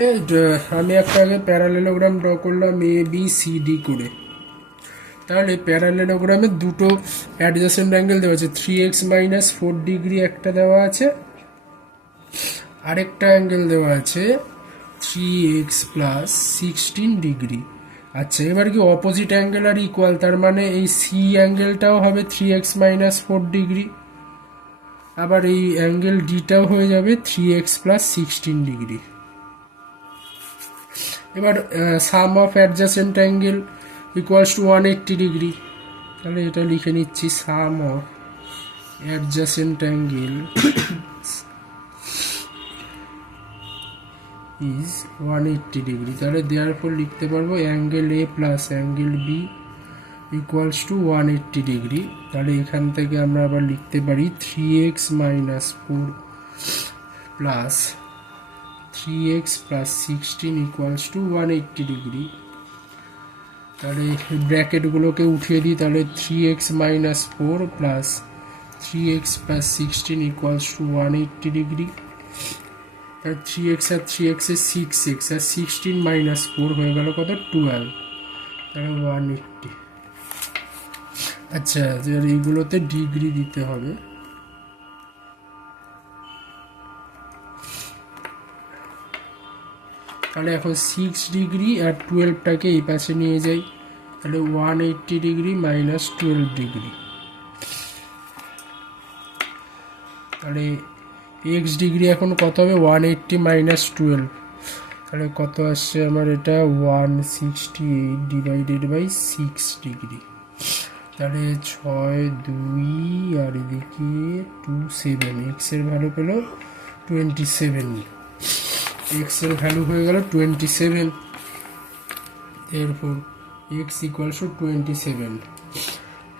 আমি একটা আগে প্যারালেলোগ্রাম ড্র করলাম এ বি সি ডি করে। তাহলে প্যারালেলোগ্রামে দুটো অ্যাডজাসেন্ট অ্যাঙ্গেল দেওয়া আছে, 3x-4 ডিগ্রি একটা দেওয়া আছে, আরেকটা অ্যাঙ্গেল দেওয়া আছে 3x+16 ডিগ্রি। আচ্ছা, এবার কি অপোজিট অ্যাঙ্গেল আর ইকুয়াল, তার মানে এই সি অ্যাঙ্গেলটাও হবে 3x-4 ডিগ্রি, আবার এই অ্যাঙ্গেল ডিটাও হয়ে যাবে 3x+16 ডিগ্রি। এবার sum of adjacent angle equals to 180 degree. তাহলে এটা লিখে নিচ্ছি, sum of adjacent angle is 180 degree. তাহলে দেওয়ার পর লিখতে পারবো angle A plus angle B equals to 180 degree. তাহলে এখান থেকে আমরা আবার লিখতে পারি 3x-4 plus 3x+16 equals to 180 degree. তাহলে ব্র্যাকেটগুলোকে উঠিয়ে দিই, তাহলে 3x-4 plus 3x+16 equals to 180 degree. তাহলে 3x আর 3x এর 6x আর 16-4 হয়ে গেল কত, 12। তাহলে 180। আচ্ছা, এইগুলোতে ডিগ্রি দিতে হবে। তাহলে এখন 6 ডিগ্রি আর 12টাকে এই পাশে নিয়ে যাই, তাহলে 180 ডিগ্রি মাইনাস 12 ডিগ্রি। তাহলে এক্স ডিগ্রি এখন কত হবে, 180 মাইনাস 12, তাহলে কত আসছে আমার, এটা 168 ডিভাইডেড বাই 6 ডিগ্রি। তাহলে 6 2 আর এদিকে 2 7, এক্সের ভ্যালু পেল 27, এক্সের ভ্যালু হয়ে গেল 27। এরপর x equals to 27.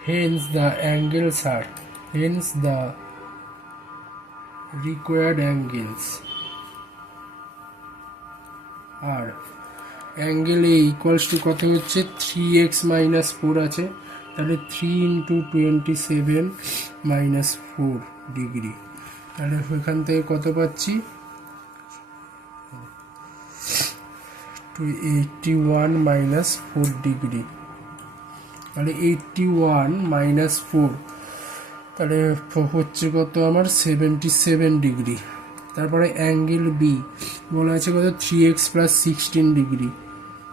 Hence the angles are, hence the required angles are, angle A equals two কত হচ্ছে, 3x-4 আছে, তাহলে 3 ইন্টু 27 মাইনাস 4 ডিগ্রি। তাহলে এখান থেকে কত পাচ্ছি, 81 মাইনাস 4 ডিগ্রি। তাহলে 81 মাইনাস 4, তাহলে হচ্ছে কত আমার, 77 ডিগ্রি। তারপরে অ্যাঙ্গেল বি বলা আছে কত, 3x+16 ডিগ্রি,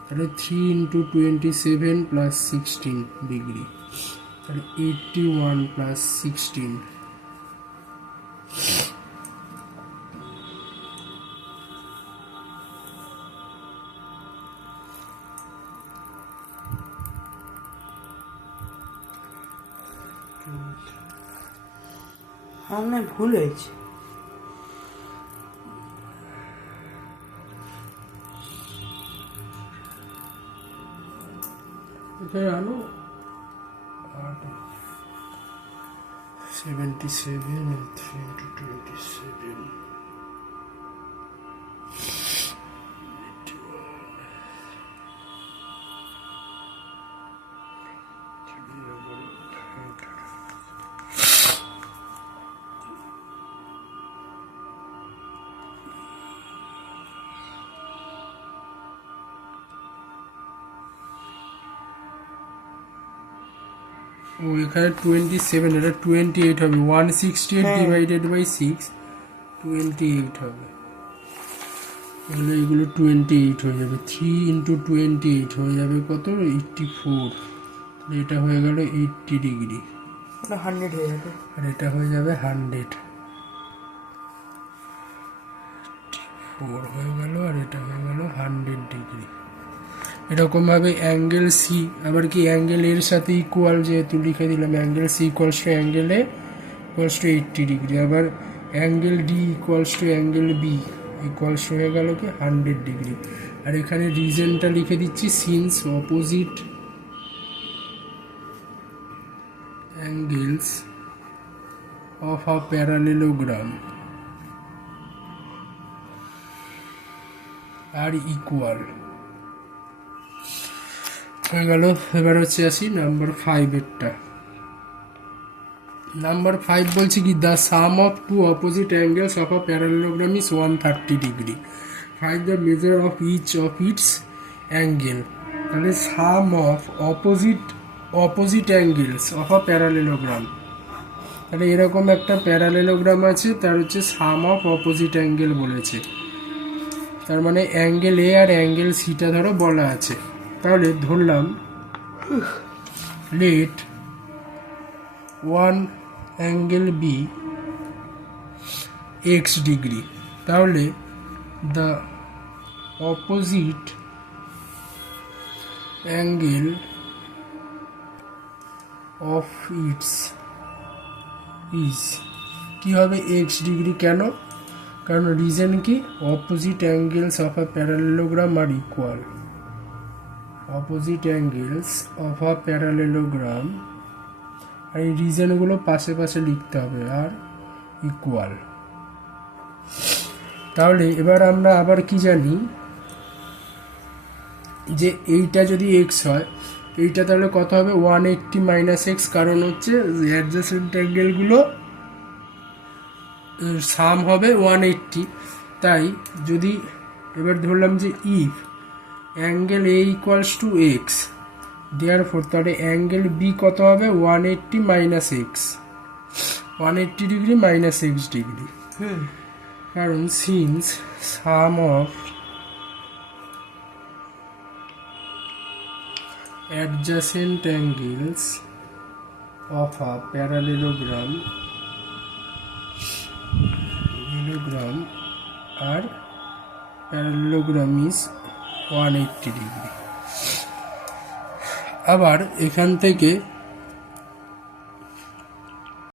তাহলে 3 ইন্টু 27 প্লাস 16 ডিগ্রি, তাহলে 81 প্লাস 16। আমার ভুল হয়েছে। এখানে আনো 77 and 3 into 27, ও এখানে 27, এটা 28 হবে, 168 ডিভাইডেড বাই 6 28 হবে। তাহলে এগুলো 28 হয়ে যাবে, 3 ইন্টু 28 হয়ে যাবে কত, 84। এটা হয়ে গেল 80 ডিগ্রি, 100 হয়ে যাবে, আর এটা হয়ে যাবে 100, 4 হয়ে গেল, আর এটা হয়ে গেল 100 ডিগ্রি। এরকমভাবে অ্যাঙ্গেল সি আবার কি অ্যাঙ্গেল এর সাথে ইকুয়াল, যেহেতু লিখে দিলাম angle C equals to angle A equals to 80 degree, আবার angle D equals to angle B equals হয়ে গেল কি 100 ডিগ্রি। আর এখানে রিজনটা লিখে দিচ্ছি, since opposite angles of a parallelogram are equal হয়ে গেল। এবার হচ্ছে আসি নাম্বার 5 এরটা। নাম্বার 5 বলছি কি, the sum of two opposite angles of a parallelogram is 130 degree. Find the measure of each of its angle, তাহলে sum of opposite angles of a parallelogram. তাহলে এরকম একটা প্যারালেলোগ্রাম আছে, তার হচ্ছে সাম অফ অপোজিট অ্যাঙ্গেল বলেছে, তার মানে অ্যাঙ্গেল এ আর অ্যাঙ্গেল সিটা ধরো বলা আছে। তাহলে ধরলাম let one angle be x degree, তাহলে the opposite angle of its is কি হবে এক্স ডিগ্রি। কেন? কারণ রিজন কি, opposite angles of a parallelogram are equal, opposite angles of a parallelogram, আর এই রিজনগুলো পাশে পাশে লিখতে হবে, আর ইকুয়াল। তাহলে এবার আমরা আবার কি জানি যে এইটা যদি এক্স হয়, এইটা তাহলে কত হবে 180 মাইনাস এক্স, কারণ হচ্ছে অ্যাডজাসেন্ট অ্যাঙ্গেলগুলো সাম হবে 180। তাই যদি এবার ধরলাম যে if angle A equals to x, therefore তাহলে অ্যাঙ্গেল বি কত হবে 180 minus x, 180 degree minus x degree. কারণ since sum of adjacent angles of a parallelogram are parallelogram is 180 degree। আবার এখান থেকে